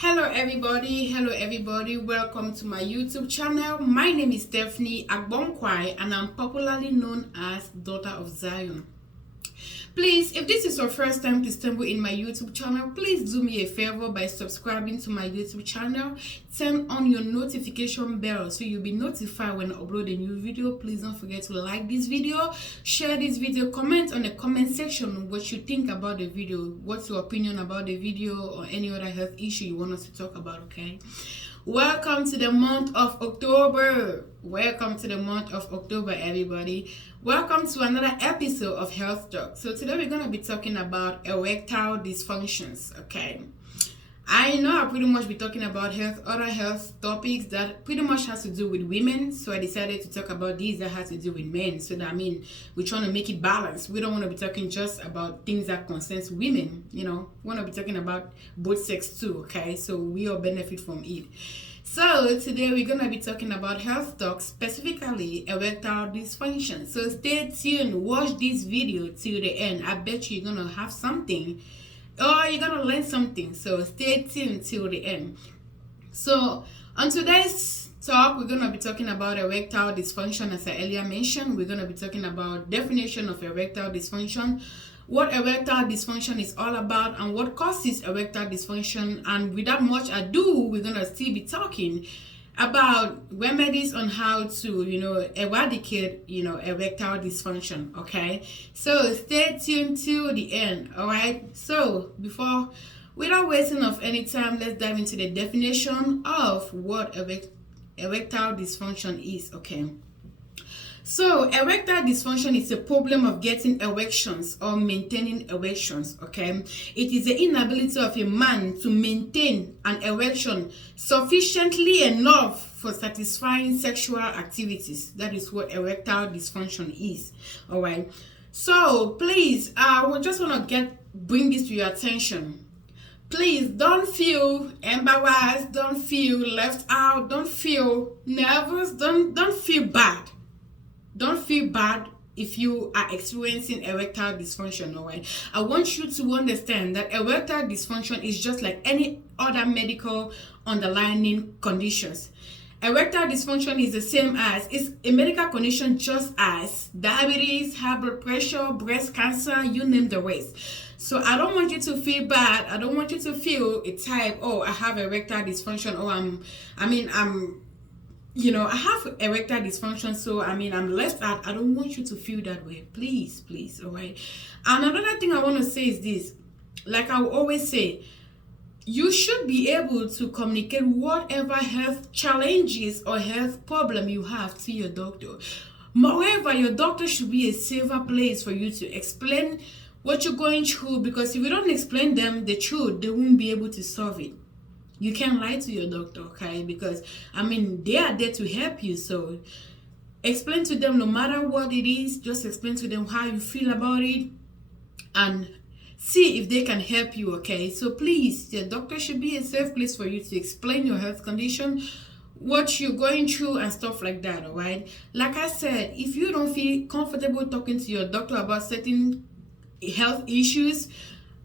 Hello everybody, welcome to my YouTube channel. My name is Stephanie Agbonkwai and I'm popularly known as Daughter of Zion. Please, if this is your first time to stumble in my YouTube channel, please do me a favor by subscribing to my YouTube channel. Turn on your notification bell so you'll be notified when I upload a new video. Please don't forget to like this video, share this video, comment on the comment section what you think about the video, what's your opinion about the video or any other health issue you want us to talk about, okay? Welcome to the month of October. Welcome to the month of October, everybody. Welcome to another episode of Health Talk. So today we're going to be talking about erectile dysfunctions, okay? I know I'll pretty much be talking about other health topics that pretty much has to do with women. So I decided to talk about these that has to do with men. So that we're trying to make it balanced. We don't want to be talking just about things that concerns women, we want to be talking about both sex too, okay? So we all benefit from it. So today we're going to be talking about health talk, specifically erectile dysfunction. So stay tuned, watch this video till the end. I bet you're going to have something or you're going to learn something. So stay tuned till the end. So on today's talk, we're going to be talking about erectile dysfunction. As I earlier mentioned, we're going to be talking about definition of erectile dysfunction, what erectile dysfunction is all about, and what causes erectile dysfunction. And without much ado, we're going to still be talking about remedies on how to, eradicate, erectile dysfunction, okay? So stay tuned to the end, all right? So without wasting of any time, let's dive into the definition of what erectile dysfunction is, okay? So erectile dysfunction is a problem of getting erections or maintaining erections, okay? It is the inability of a man to maintain an erection sufficiently enough for satisfying sexual activities. That is what erectile dysfunction is, all right? So please, we just want to bring this to your attention. Please don't feel embarrassed, don't feel left out, don't feel nervous, don't feel bad. Don't feel bad if you are experiencing erectile dysfunction, all right? I want you to understand that erectile dysfunction is just like any other medical underlying conditions. Erectile dysfunction is the same as, it's a medical condition just as diabetes, high blood pressure, breast cancer, you name the rest. So I don't want you to feel bad. I don't want you to feel a type, oh, I have erectile dysfunction, or I have erectile dysfunction, so I'm left out. I don't want you to feel that way. Please, all right? And another thing I want to say is this. Like I always say, you should be able to communicate whatever health challenges or health problem you have to your doctor. Moreover, your doctor should be a safer place for you to explain what you're going through, because if you don't explain them the truth, they won't be able to solve it. You can't lie to your doctor, okay? Because, they are there to help you. So explain to them no matter what it is. Just explain to them how you feel about it and see if they can help you, okay? So please, your doctor should be a safe place for you to explain your health condition, what you're going through and stuff like that, all right? Like I said, if you don't feel comfortable talking to your doctor about certain health issues,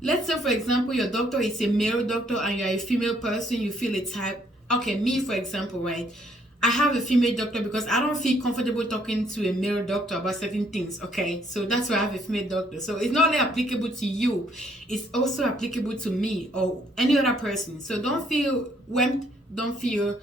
let's say, for example, your doctor is a male doctor and you're a female person, you feel a type. Okay, me, for example, right? I have a female doctor because I don't feel comfortable talking to a male doctor about certain things, okay? So that's why I have a female doctor. So it's not only applicable to you, it's also applicable to me or any other person. So don't feel whelmed, don't feel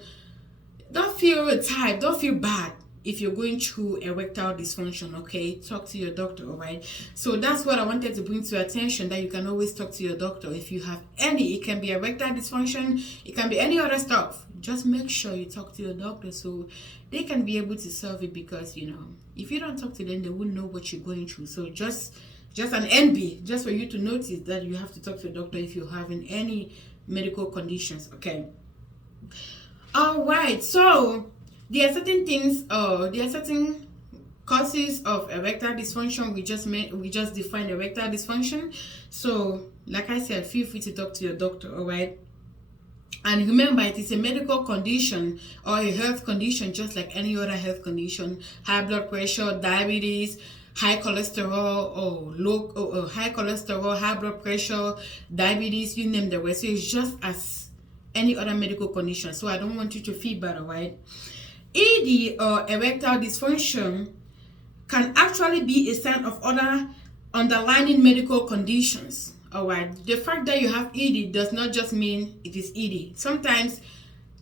a type, don't feel bad if you're going through erectile dysfunction, okay? Talk to your doctor, all right? So that's what I wanted to bring to your attention, that you can always talk to your doctor if you have any. It can be erectile dysfunction, it can be any other stuff. Just make sure you talk to your doctor so they can be able to solve it, because, if you don't talk to them, they won't know what you're going through. So just an NB, just for you to notice that you have to talk to your doctor if you're having any medical conditions, okay? All right, so there are certain things, there are certain causes of erectile dysfunction. We just defined erectile dysfunction. So, like I said, feel free to talk to your doctor, all right? And remember, it is a medical condition or a health condition just like any other health condition. High blood pressure, diabetes, high cholesterol, or high cholesterol, high blood pressure, diabetes, you name the rest. So it's just as any other medical condition. So I don't want you to feel bad, all right? ED or erectile dysfunction can actually be a sign of other underlying medical conditions. All right, the fact that you have ED does not just mean it is ED. Sometimes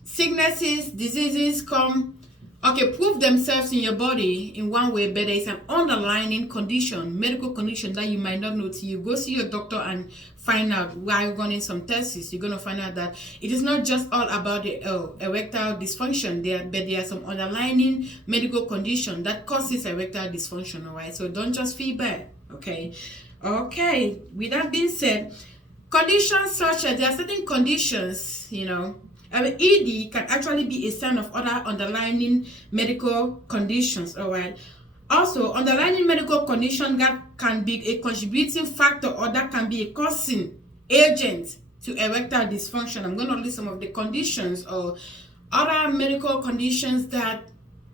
sicknesses, diseases prove themselves in your body in one way, but there is an underlying condition, medical condition, that you might not know till you go see your doctor and find out while you're running some tests. You're going to find out that it is not just all about the erectile dysfunction, but there are some underlying medical condition that causes erectile dysfunction. All right, so don't just feel bad. Okay, with that being said, conditions such as, there are certain conditions, ED can actually be a sign of other underlying medical conditions. All right, also underlying medical condition that can be a contributing factor or that can be a causing agent to erectile dysfunction. I'm going to list some of the conditions or other medical conditions that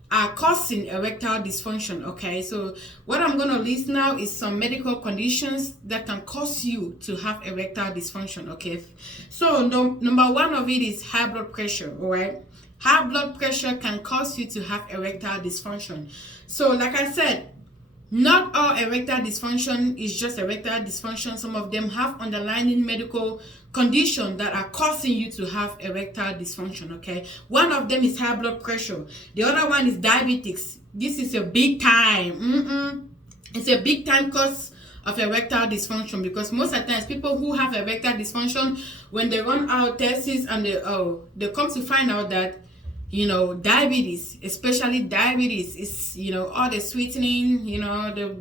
are causing erectile dysfunction. Okay, so what I'm going to list now is some medical conditions that can cause you to have erectile dysfunction. Okay, so number one of it is high blood pressure. All right, high blood pressure can cause you to have erectile dysfunction. So like I said, not all erectile dysfunction is just erectile dysfunction. Some of them have underlying medical conditions that are causing you to have erectile dysfunction. Okay, one of them is high blood pressure. The other one is diabetes. This is a big time. It's a big time cause of erectile dysfunction, because most of the times people who have erectile dysfunction, when they run out tests and they come to find out that diabetes, especially diabetes, is all the sweetening, the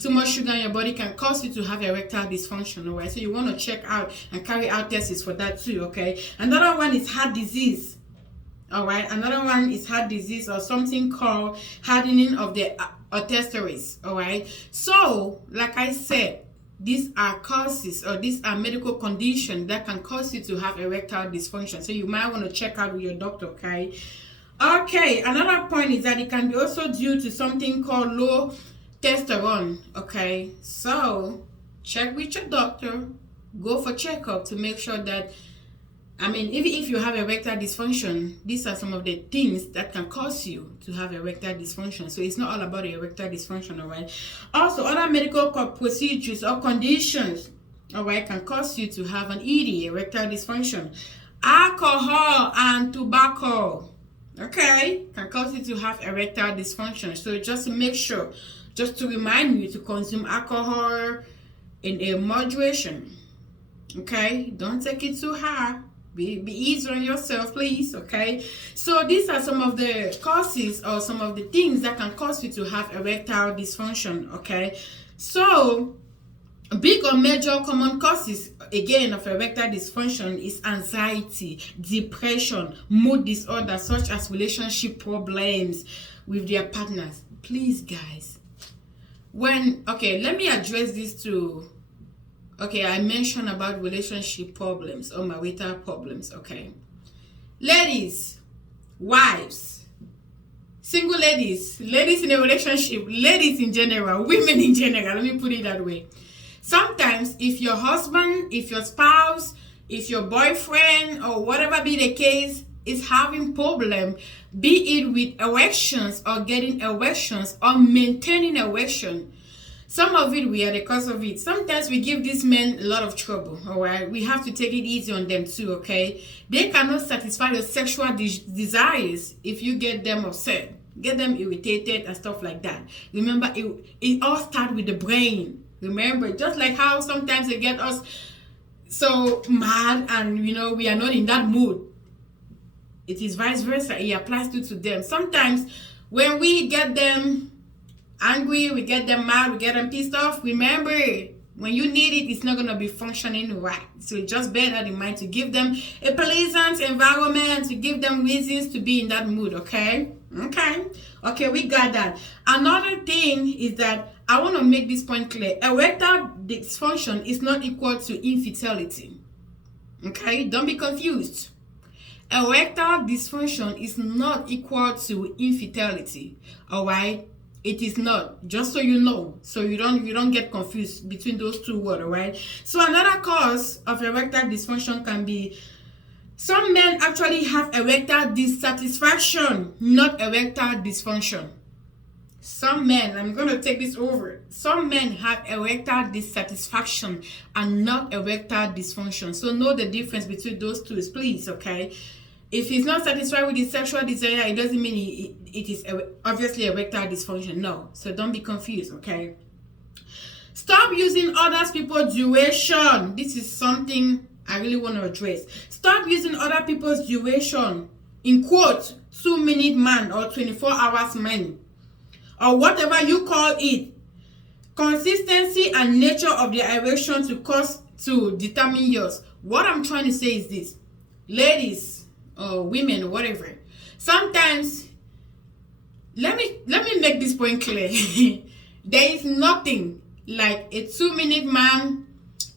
too much sugar in your body can cause you to have erectile dysfunction. All right, so you want to check out and carry out tests for that too. Okay, another one is heart disease. All right, another one is heart disease, or something called hardening of the arteries. All right, so like I said, these are causes, or these are medical conditions that can cause you to have erectile dysfunction. So you might want to check out with your doctor. Okay, another point is that it can be also due to something called low testosterone. Okay, so check with your doctor, go for checkup to make sure that, even if you have erectile dysfunction, these are some of the things that can cause you to have erectile dysfunction. So it's not all about the erectile dysfunction. All right, also other medical procedures or conditions, all right, can cause you to have an ED, erectile dysfunction. Alcohol and tobacco, okay, can cause you to have erectile dysfunction. So just to make sure, just to remind you to consume alcohol in a moderation. Okay, don't take it too hard. Be easy on yourself, please. Okay, so these are some of the causes or some of the things that can cause you to have erectile dysfunction. Okay, so big or major common causes again of erectile dysfunction is anxiety, depression, mood disorders such as relationship problems with their partners. Please guys, let me address this too. Okay, I mentioned about relationship problems or marital problems. Okay, ladies, wives, single ladies in a relationship, ladies in general, women in general, let me put it that way. Sometimes if your husband, if your spouse, if your boyfriend, or whatever be the case, is having problem, be it with erections or getting erections or maintaining erection, some of it we are the cause of it. Sometimes we give these men a lot of trouble. All right, we have to take it easy on them too. Okay, they cannot satisfy your sexual desires if you get them upset, get them irritated and stuff like that. Remember, it all starts with the brain. Remember, just like how sometimes they get us so mad and we are not in that mood, it is vice versa. It applies to them. Sometimes when we get them angry, we get them mad, we get them pissed off, remember, when you need it, it's not going to be functioning right. So just bear that in mind, to give them a pleasant environment, to give them reasons to be in that mood. Okay, we got that. Another thing is that I want to make this point clear. Erectile dysfunction is not equal to infertility. Okay, don't be confused. Erectile dysfunction is not equal to infertility. All right, it is not, just so you know, so you don't get confused between those two words. All right, so another cause of erectile dysfunction can be Some men actually have erectile dissatisfaction, not erectile dysfunction. Some men, I'm going to take this over. Some men have erectile dissatisfaction and not erectile dysfunction. So know the difference between those two, please, okay? If he's not satisfied with his sexual desire, it doesn't mean it is obviously erectile dysfunction. No. So don't be confused, okay? Stop using other people's duration. This is something I really want to address. Stop using other people's duration, in quote, 2-minute man or 24 hours man, or whatever you call it. Consistency and nature of their erection to determine yours. What I'm trying to say is this, ladies or women or whatever. Sometimes, let me make this point clear. There is nothing like a 2-minute man,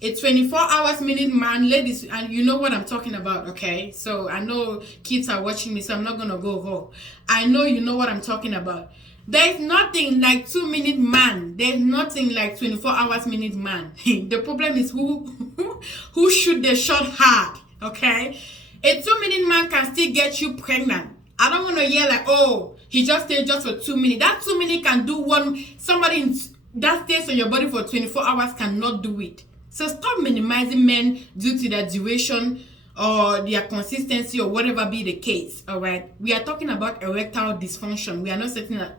a 24 hours minute man, ladies, and you know what I'm talking about, okay? So I know kids are watching me, so I'm not gonna go raw. I know you know what I'm talking about. There's nothing like 2-minute man. There's nothing like 24 hours minute man. The problem is who shoot the shot hard, okay? A 2-minute man can still get you pregnant. I don't want to hear like, oh, he just stayed just for 2 minutes. That 2 minutes can do one. Somebody that stays on your body for 24 hours cannot do it. So stop minimizing men due to their duration or their consistency or whatever be the case, all right? We are talking about erectile dysfunction. We are not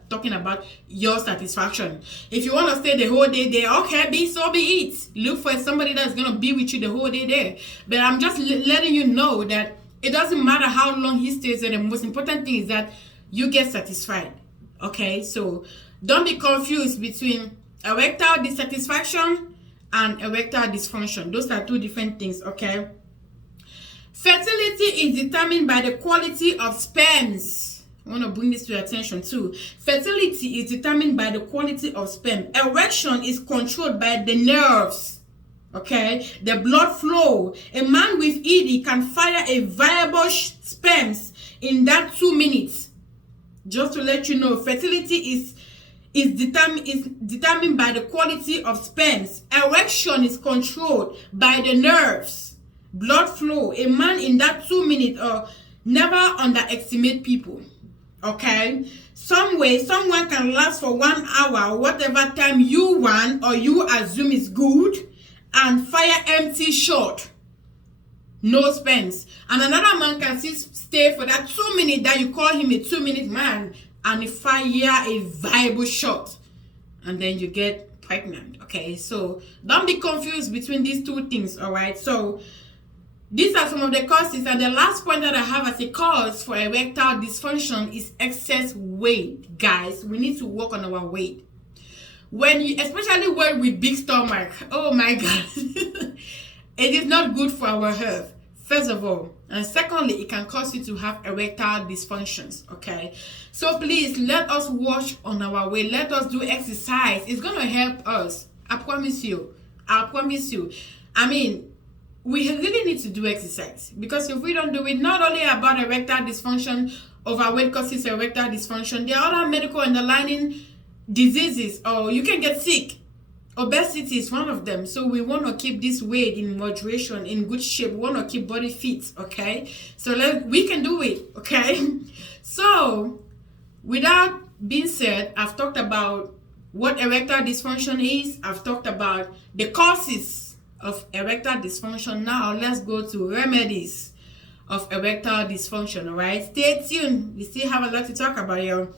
talking about your satisfaction. If you want to stay the whole day there, okay, so be it. Look for somebody that's going to be with you the whole day there. But I'm just letting you know that it doesn't matter how long he stays there. The most important thing is that you get satisfied, okay? So don't be confused between erectile dissatisfaction and erectile dysfunction. Those are two different things, okay? Fertility is determined by the quality of sperms. I want to bring this to your attention too. Fertility is determined by the quality of sperm. Erection is controlled by the nerves, okay? The blood flow. A man with ED can fire a viable sperms in that 2 minutes. Just to let you know, fertility is determined by the quality of sperms. Erection is controlled by the nerves. Blood flow. A man in that 2 minutes, never underestimate people, okay? Someone can last for 1 hour, whatever time you want or you assume is good, and fire empty shot, no sperms. And another man can still stay for that 2 minutes that you call him a 2-minute man, and fire a viable shot, and then you get pregnant, okay? So don't be confused between these two things, all right? So these are some of the causes, and the last point that I have as a cause for erectile dysfunction is excess weight. Guys, we need to work on our weight. Especially when with big stomach, oh my God, it is not good for our health, first of all. And secondly, it can cause you to have erectile dysfunctions, okay? So please, let us watch on our weight. Let us do exercise. It's going to help us. I promise you. I promise you. I mean, we really need to do exercise, because if we don't do it, not only about erectile dysfunction, overweight causes erectile dysfunction, there are other medical underlying diseases, or you can get sick. Obesity is one of them. So we want to keep this weight in moderation, in good shape. We want to keep body fit, okay? So we can do it, okay? So without being said, I've talked about what erectile dysfunction is. I've talked about the causes of erectile dysfunction. Now let's go to remedies of erectile dysfunction, all right? Stay tuned. We still have a lot to talk about here.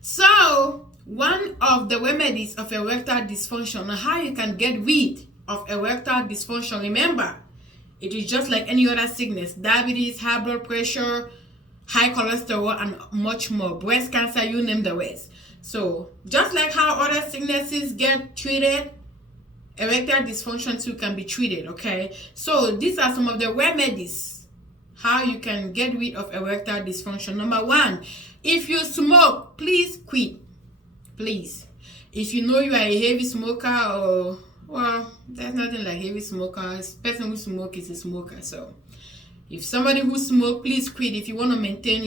So one of the remedies of erectile dysfunction, how you can get rid of erectile dysfunction, remember, it is just like any other sickness: diabetes, high blood pressure, high cholesterol, and much more. Breast cancer, you name the rest. So just like how other sicknesses get treated, erectile dysfunction too can be treated, okay? So these are some of the remedies how you can get rid of erectile dysfunction. Number 1, if you smoke, please quit. Please. If you know you are a heavy smoker, or, well, there's nothing like heavy smoker. A person who smokes is a smoker. So if somebody who smokes, please quit. If you want to maintain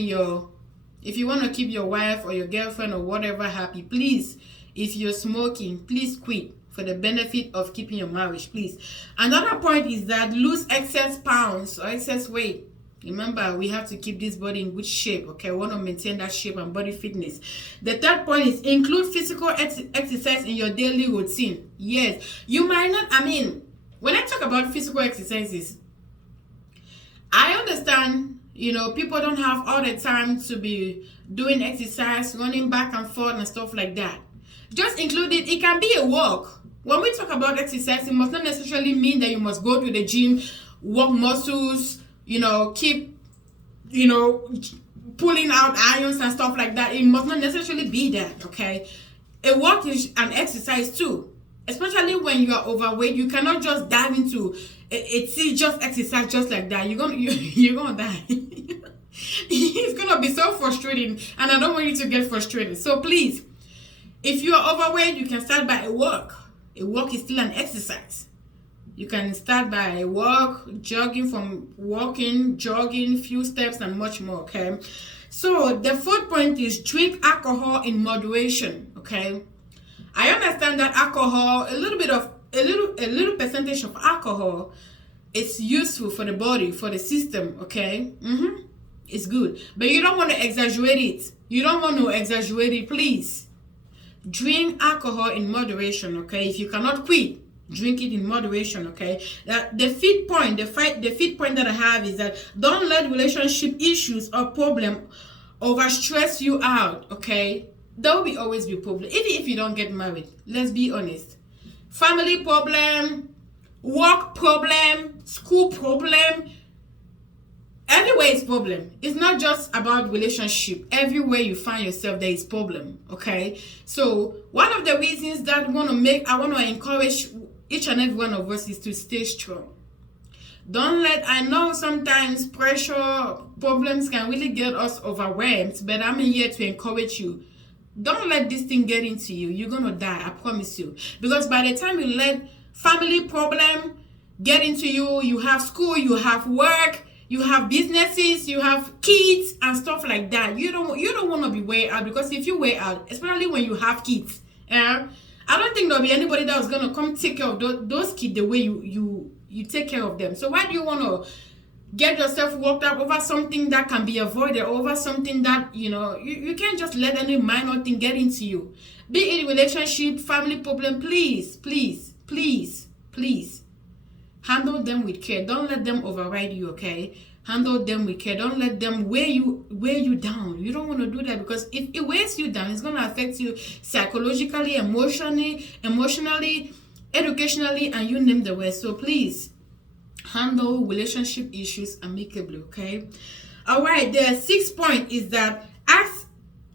if you want to keep your wife or your girlfriend or whatever happy, please, if you're smoking, please quit. for the benefit of keeping your marriage, please. Another point is that lose excess pounds or excess weight. Remember, we have to keep this body in good shape, okay? We want to maintain that shape and body fitness. The third point is include physical exercise in your daily routine. Yes, you might not, when I talk about physical exercises, I understand, people don't have all the time to be doing exercise, running back and forth and stuff like that. Just include it. It can be a walk. When we talk about exercise, it must not necessarily mean that you must go to the gym, work muscles, keep, pulling out irons and stuff like that. It must not necessarily be that, okay? A walk is an exercise too. Especially when you are overweight, you cannot just dive into it's just exercise just like that. You're gonna die. It's gonna be so frustrating, and I don't want you to get frustrated. So please, if you are overweight, you can start by a walk. A walk is still an exercise. You can start by a walk, jogging, few steps, and much more, okay? So the fourth point is drink alcohol in moderation, okay? I understand that alcohol, a little percentage of alcohol is useful for the body, for the system, okay? It's good. But you don't want to exaggerate it. Please. Drink alcohol in moderation, okay? If you cannot quit, drink it in moderation, okay? The fifth point that I have is that don't let relationship issues or problem overstress you out, okay? There will always be problem, even if you don't get married. Let's be honest. Family problem, work problem, school problem, everywhere is problem. It's not just about relationship. Everywhere you find yourself, there is problem, okay? So one of the reasons that I want to encourage each and every one of us is to stay strong. I know sometimes pressure, problems can really get us overwhelmed, but I'm here to encourage you. Don't let this thing get into you. You're going to die, I promise you. Because by the time you let family problem get into you, you have school, you have work, you have businesses, you have kids and stuff like that. You don't want to be way out, because if you way out, especially when you have kids, I don't think there'll be anybody that was going to come take care of those kids the way you take care of them. So why do you want to get yourself worked up over something that can be avoided, over something that, you can't just let any minor thing get into you. Be it relationship, family problem, please handle them with care. Don't let them override you, okay? Handle them with care. Don't let them weigh you down. You don't want to do that, because if it weighs you down, it's going to affect you psychologically, emotionally, educationally, and you name the rest. So please handle relationship issues amicably, okay? All right, the sixth point is that ask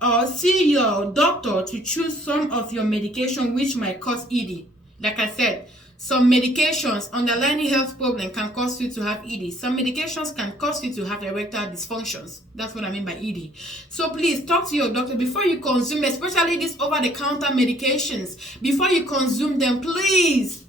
or see your doctor to choose some of your medication which might cause ED. Like I said, some medications, underlying health problem, can cause you to have ED. Some medications can cause you to have erectile dysfunctions. That's what I mean by ED. So please talk to your doctor before you consume, especially these over-the-counter medications. Before you consume them, please.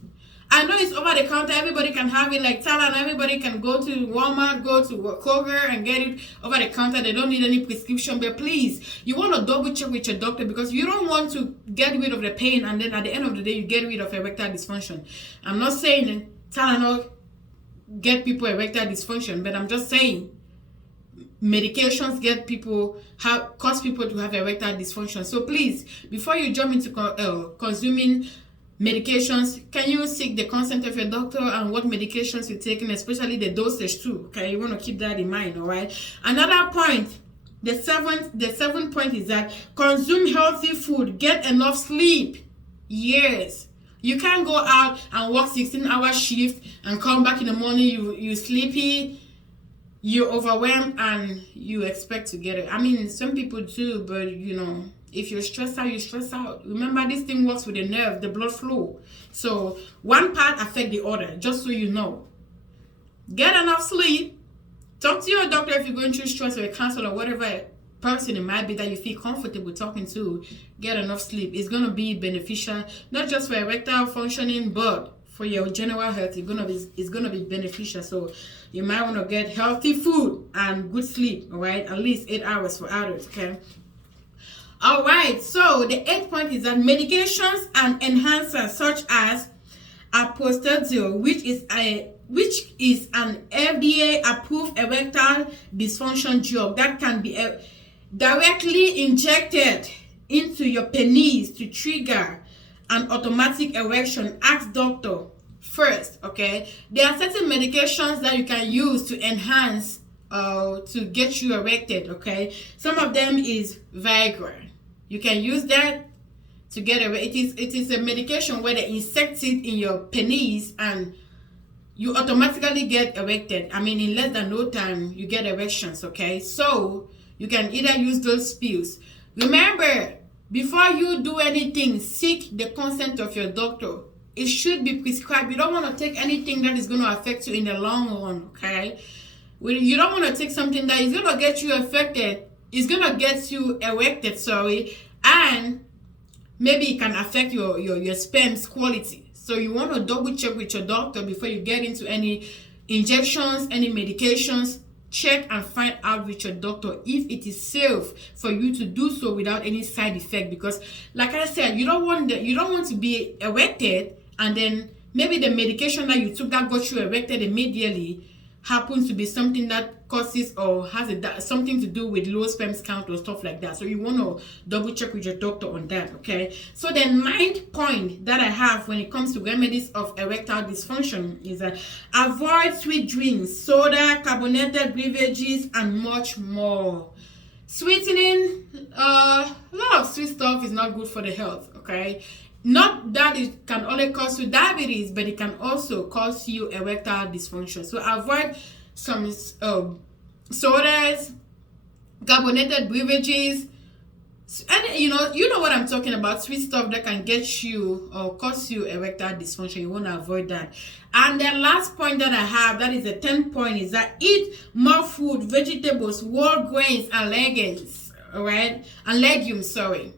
I know it's over the counter. Everybody can have it like Thailand. Everybody can go to Walmart, go to Kroger and get it over the counter. They don't need any prescription. But please, you want to double check with your doctor, because you don't want to get rid of the pain and then at the end of the day, you get rid of erectile dysfunction. I'm not saying Thailand get people erectile dysfunction, but I'm just saying medications cause people to have erectile dysfunction. So please, before you jump into consuming medications, can you seek the consent of your doctor and what medications you're taking, especially the dosage too, okay? You want to keep that in mind, all right? Another point, the seventh point is that consume healthy food, get enough sleep. Yes, you can't go out and work 16-hour shift and come back in the morning, you sleepy, you're overwhelmed, and you expect to get it. Some people do, but if you're stressed out, you stress out. Remember, this thing works with the nerve, the blood flow. So one part affects the other, just so you know. Get enough sleep. Talk to your doctor if you're going through stress, or a counselor, or whatever person it might be that you feel comfortable talking to. Get enough sleep. It's going to be beneficial, not just for erectile functioning, but for your general health. It's gonna be beneficial. So you might want to get healthy food and good sleep, all right? At least 8 hours for adults, okay? All right, so the 8th point is that medications and enhancers such as Erectile, which is an FDA approved erectile dysfunction drug that can be directly injected into your penis to trigger an automatic erection. Ask doctor first. Okay, there are certain medications that you can use to enhance to get you erected. Okay, some of them is Viagra. You can use that to get erected. It is a medication where they insert it in your penis and you automatically get erected. I mean, in less than no time you get erections. Okay, so you can either use those pills. Remember, before you do anything, seek the consent of your doctor. It should be prescribed. You don't want to take anything that is going to affect you in the long run. Okay, you don't want to take something that is going to get you affected. It's going to get you erected, sorry, and maybe it can affect your sperm's quality. So you want to double check with your doctor before you get into any injections, any medications. Check and find out with your doctor if it is safe for you to do so without any side effect. Because, like I said, you don't want to be erected, and then maybe the medication that you took that got you erected immediately happens to be something that causes or has something to do with low sperm count or stuff like that. So you want to double check with your doctor on that. Okay, so the 9th point that I have when it comes to remedies of erectile dysfunction is that avoid sweet drinks, soda, carbonated beverages, and much more. Sweetening, a lot of sweet stuff is not good for the health. Okay, not that it can only cause you diabetes, but it can also cause you erectile dysfunction. So avoid some sodas, carbonated beverages, and you know what I'm talking about. Sweet stuff that can get you or cause you erectile dysfunction. You want to avoid that. And the last point that I have, that is the 10th point, is that eat more food, vegetables, whole grains, and legumes. All right, and legumes. Sorry.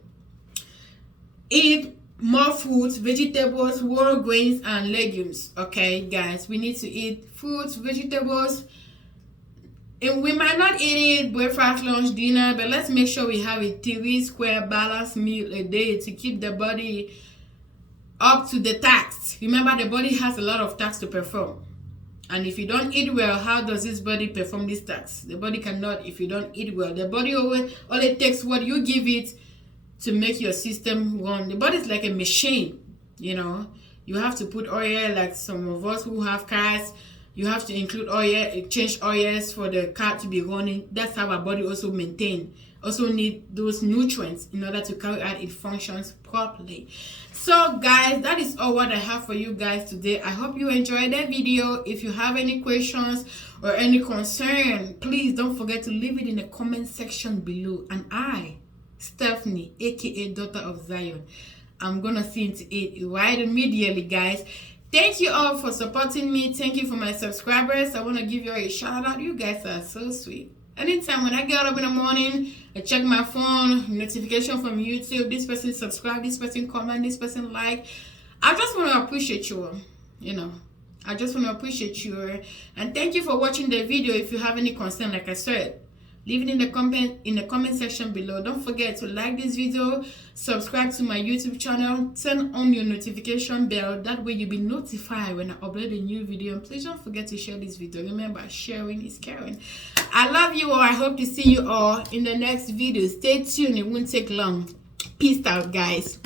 Eat more fruits, vegetables, whole grains, and legumes. Okay, guys, we need to eat fruits, vegetables. And we might not eat it breakfast, lunch, dinner, but let's make sure we have a 3 square balanced meal a day to keep the body up to the task. Remember, the body has a lot of tasks to perform, and if you don't eat well, how does this body perform these tasks? The body cannot if you don't eat well. The body only takes what you give it to make your system run. The body is like a machine. You have to put oil, like some of us who have cars. You have to include oil, change oils for the car to be running. That's how our body also need those nutrients in order to carry out its functions properly. So guys, that is all what I have for you guys today. I hope you enjoyed that video. If you have any questions or any concern, please don't forget to leave it in the comment section below, and I, Stephanie, aka Daughter of Zion, I'm gonna see into it right immediately, guys. Thank you all for supporting me. Thank you for my subscribers. I want to give you a shout out. You guys are so sweet. Anytime when I get up in the morning, I check my phone, notification from YouTube, this person subscribe, this person comment, this person like. I just want to appreciate you all. I just want to appreciate you, and thank you for watching the video. If you have any concern, like I said, leave it in the comment section below. Don't forget to like this video, subscribe to my YouTube channel, turn on your notification bell. That way you'll be notified when I upload a new video. And please don't forget to share this video. Remember, sharing is caring. I love you all. I hope to see you all in the next video. Stay tuned. It won't take long. Peace out, guys.